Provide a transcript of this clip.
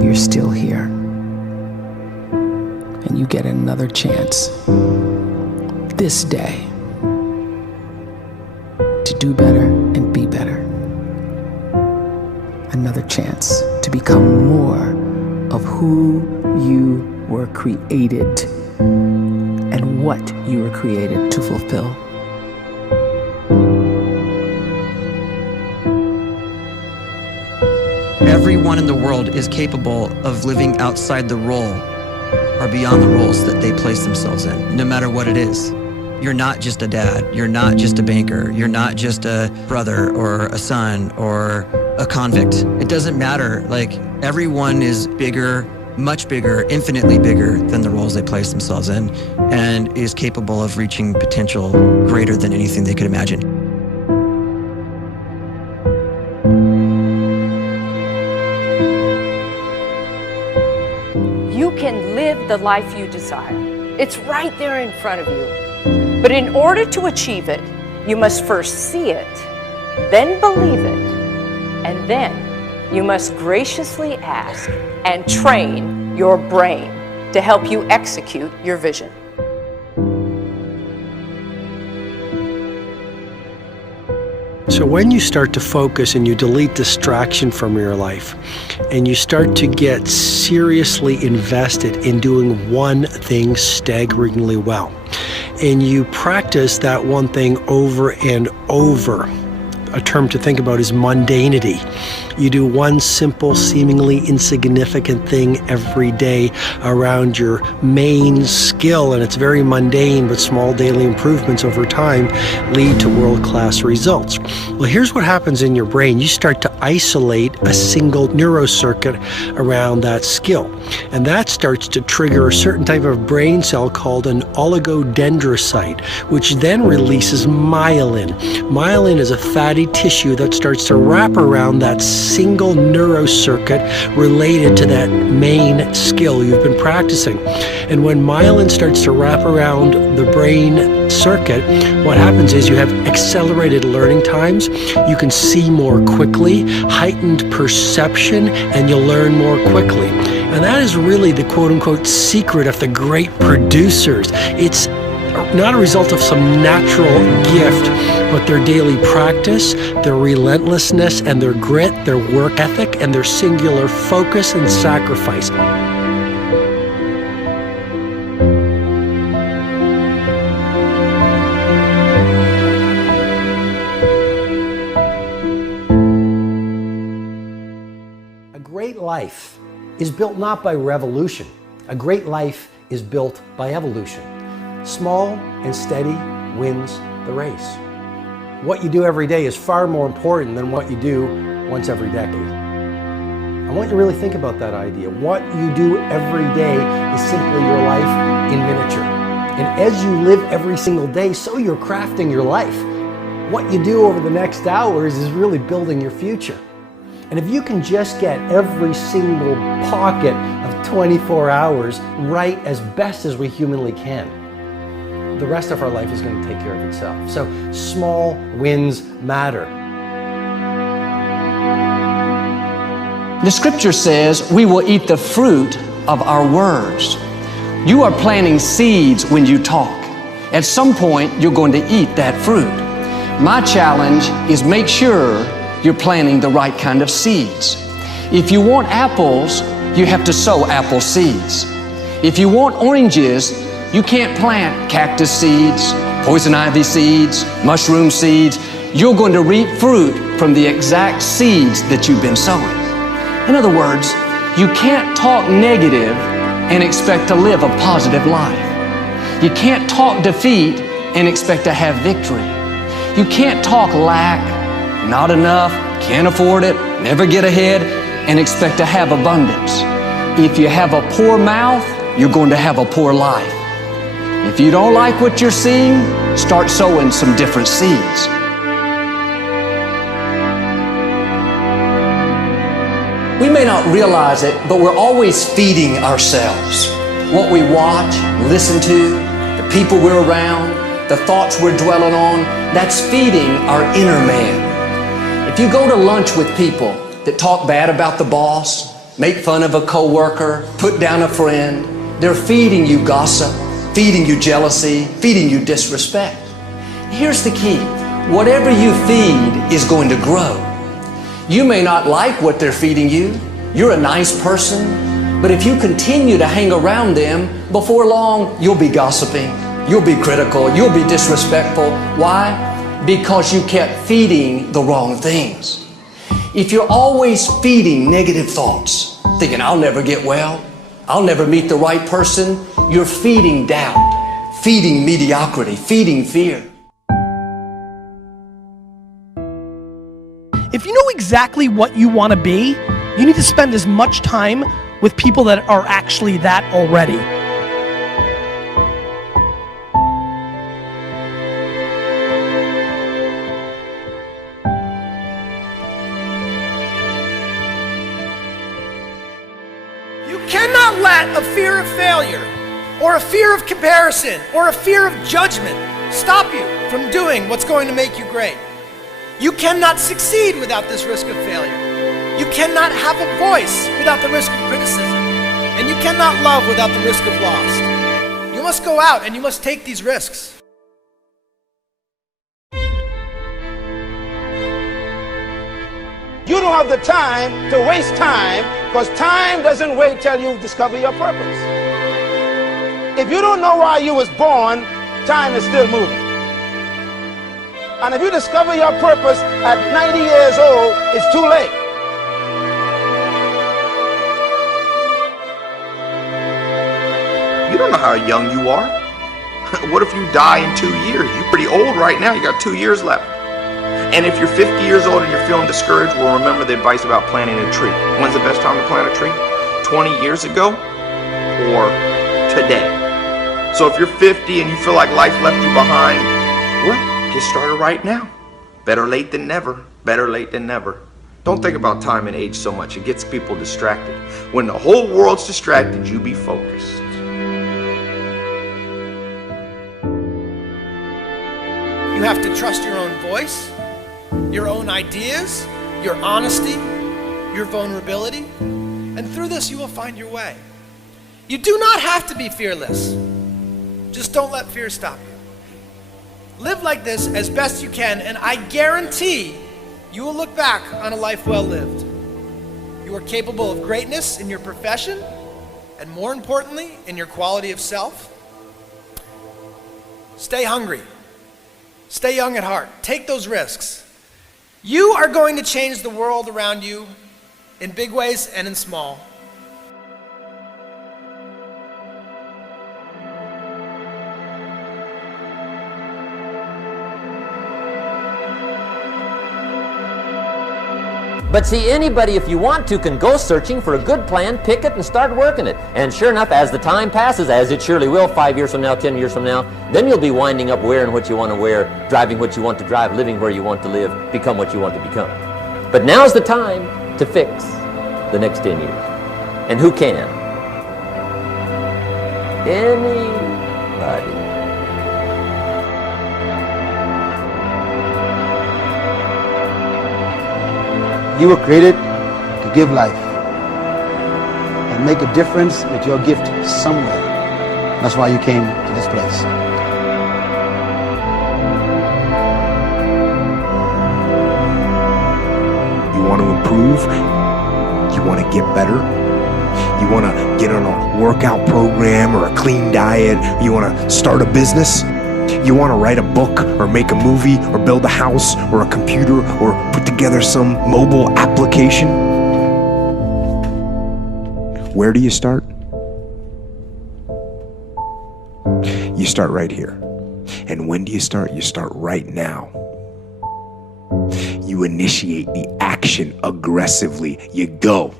you're still here. And you get another chance this day to do better and be better. Another chance to become more of who you were created and what you were created to fulfill. Everyone in the world is capable of living outside the role or beyond the roles that they place themselves in, no matter what it is. You're not just a dad, you're not just a banker, you're not just a brother or a son or a convict. It doesn't matter. Like, everyone is bigger, much bigger, infinitely bigger than the roles they place themselves in, and is capable of reaching potential greater than anything they could imagine. You can live the life you desire. It's right there in front of you. But in order to achieve it, you must first see it, then believe it, and then you must graciously ask and train your brain to help you execute your vision. So when you start to focus and you delete distraction from your life, and you start to get seriously invested in doing one thing staggeringly well, and you practice that one thing over and over, a term to think about is mundanity. You do one simple, seemingly insignificant thing every day around your main skill, and it's very mundane, but small daily improvements over time lead to world-class results. Well, here's what happens in your brain. You start to isolate a single neurocircuit around that skill, and that starts to trigger a certain type of brain cell called an oligodendrocyte, which then releases myelin. Myelin is a fatty tissue that starts to wrap around that single neurocircuit related to that main skill you've been practicing. And when myelin starts to wrap around the brain circuit, what happens is you have accelerated learning times, you can see more quickly, heightened perception, and you'll learn more quickly. And that is really the quote-unquote secret of the great producers. It's not a result of some natural gift, but their daily practice, their relentlessness and their grit, their work ethic, and their singular focus and sacrifice. A great life is built not by revolution. A great life is built by evolution. Small and steady wins the race. What you do every day is far more important than what you do once every decade. I want you to really think about that idea. What you do every day is simply your life in miniature. And as you live every single day, so you're crafting your life. What you do over the next hours is really building your future. And if you can just get every single pocket of 24 hours right as best as we humanly can, the rest of our life is going to take care of itself. So small wins matter. The scripture says we will eat the fruit of our words. You are planting seeds when you talk. At some point, you're going to eat that fruit. My challenge is make sure you're planting the right kind of seeds. If you want apples, you have to sow apple seeds. If you want oranges, you can't plant cactus seeds, poison ivy seeds, mushroom seeds. You're going to reap fruit from the exact seeds that you've been sowing. In other words, you can't talk negative and expect to live a positive life. You can't talk defeat and expect to have victory. You can't talk lack, not enough, can't afford it, never get ahead, and expect to have abundance. If you have a poor mouth, you're going to have a poor life. If you don't like what you're seeing, start sowing some different seeds. We may not realize it, but we're always feeding ourselves. What we watch, listen to, the people we're around, the thoughts we're dwelling on, that's feeding our inner man. If you go to lunch with people that talk bad about the boss, make fun of a coworker, put down a friend. They're feeding you gossip, feeding you jealousy, feeding you disrespect. Here's the key. Whatever you feed is going to grow. You may not like what they're feeding you. You're a nice person, but if you continue to hang around them, before long, you'll be gossiping, you'll be critical, you'll be disrespectful. Why? Because you kept feeding the wrong things. If you're always feeding negative thoughts, thinking, I'll never get well, I'll never meet the right person, you're feeding doubt, feeding mediocrity, feeding fear. If you know exactly what you want to be, you need to spend as much time with people that are actually that already. You cannot let a fear of failure, or a fear of comparison, or a fear of judgment stop you from doing what's going to make you great. You cannot succeed without this risk of failure. You cannot have a voice without the risk of criticism. And you cannot love without the risk of loss. You must go out and you must take these risks. You don't have the time to waste time, because time doesn't wait till you discover your purpose. If you don't know why you was born, time is still moving. And if you discover your purpose at 90 years old, it's too late. You don't know how young you are. What if you die in 2 years? You're pretty old right now. You got 2 years left. And if you're 50 years old and you're feeling discouraged, well, remember the advice about planting a tree. When's the best time to plant a tree? 20 years ago or today? So if you're 50 and you feel like life left you behind, well, get started right now. Better late than never. Better late than never. Don't think about time and age so much. It gets people distracted. When the whole world's distracted, you be focused. You have to trust your own voice, your own ideas, your honesty, your vulnerability, and through this you will find your way. You do not have to be fearless. Just don't let fear stop you. Live like this as best you can, and I guarantee you will look back on a life well lived. You are capable of greatness in your profession, and more importantly, in your quality of self. Stay hungry. Stay young at heart. Take those risks. You are going to change the world around you in big ways and in small. But see, anybody, if you want to, can go searching for a good plan, pick it, and start working it. And sure enough, as the time passes, as it surely will, 5 years from now, 10 years from now, then you'll be winding up wearing what you want to wear, driving what you want to drive, living where you want to live, become what you want to become. But now's the time to fix the next 10 years. And who can? Anybody. You were created to give life and make a difference with your gift somewhere. That's why you came to this place. You want to improve? You want to get better? You want to get on a workout program or a clean diet? You want to start a business? You want to write a book or make a movie or build a house or a computer or put together some mobile application? Where do you start? You start right here. And when do you start? You start right now. You initiate the action aggressively. You go.